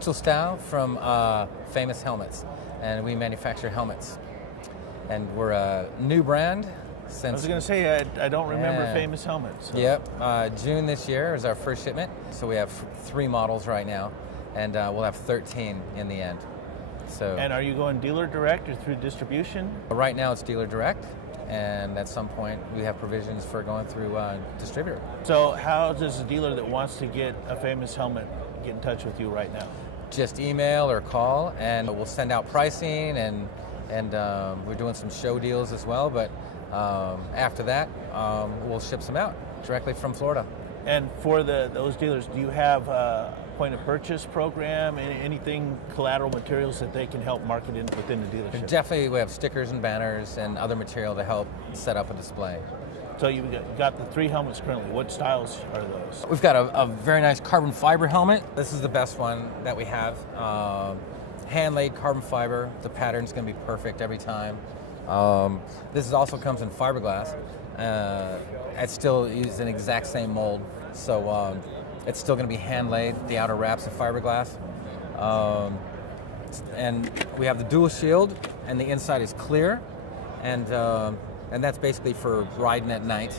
Mitchell Stow from Famous Helmets, and we manufacture helmets. And we're a new brand since... I was going to say, I don't remember Famous Helmets. So. Yep, June this year is our first shipment. So we have 3 models right now, and we'll have 13 in the end. So. And are you going dealer direct or through distribution? Right now it's dealer direct, and at some point we have provisions for going through distributor. So how does a dealer that wants to get a Famous helmet get in touch with you right now? Just email or call, and we'll send out pricing, and we're doing some show deals as well, but after that we'll ship some out directly from Florida. And for those dealers, do you have a point of purchase program, anything, collateral materials that they can help market in within the dealership? Definitely, we have stickers and banners and other material to help set up a display. So you've got the 3 helmets currently. What styles are those? We've got a very nice carbon fiber helmet. This is the best one that we have. Hand-laid carbon fiber. The pattern's going to be perfect every time. This also comes in fiberglass. It still uses an exact same mold, so it's still going to be hand-laid. The outer wrap's of fiberglass. And we have the dual shield, and the inside is clear, and that's basically for riding at night.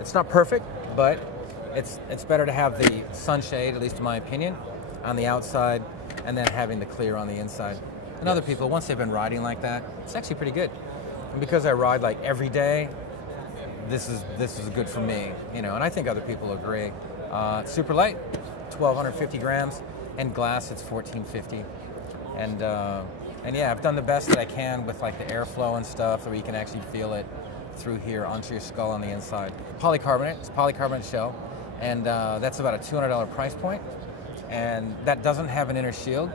It's not perfect, but it's better to have the sunshade, at least in my opinion, on the outside, and then having the clear on the inside. And other people, once they've been riding like that, it's actually pretty good. And because I ride like every day, this is good for me, you know, and I think other people agree. It's super light, 1,250 grams, and glass it's 1,450. And yeah, I've done the best that I can with like the airflow and stuff, so you can actually feel it through here onto your skull on the inside. Polycarbonate, it's polycarbonate shell, and that's about a $200 price point. And that doesn't have an inner shield,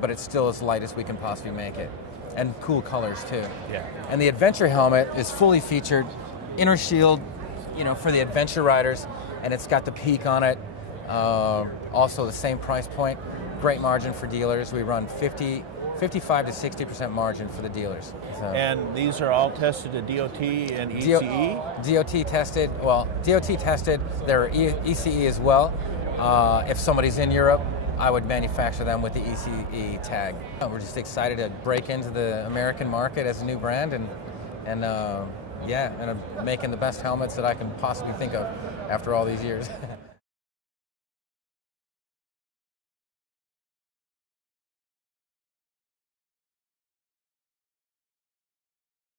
but it's still as light as we can possibly make it. And cool colors too. Yeah. And the adventure helmet is fully featured, inner shield, you know, for the adventure riders, and it's got the peak on it. Also the same price point. Great margin for dealers. We run 55 to 60% margin for the dealers. So. And these are all tested at DOT and ECE? DOT tested. Well, DOT tested. They're ECE as well. If somebody's in Europe, I would manufacture them with the ECE tag. We're just excited to break into the American market as a new brand, and I'm making the best helmets that I can possibly think of after all these years.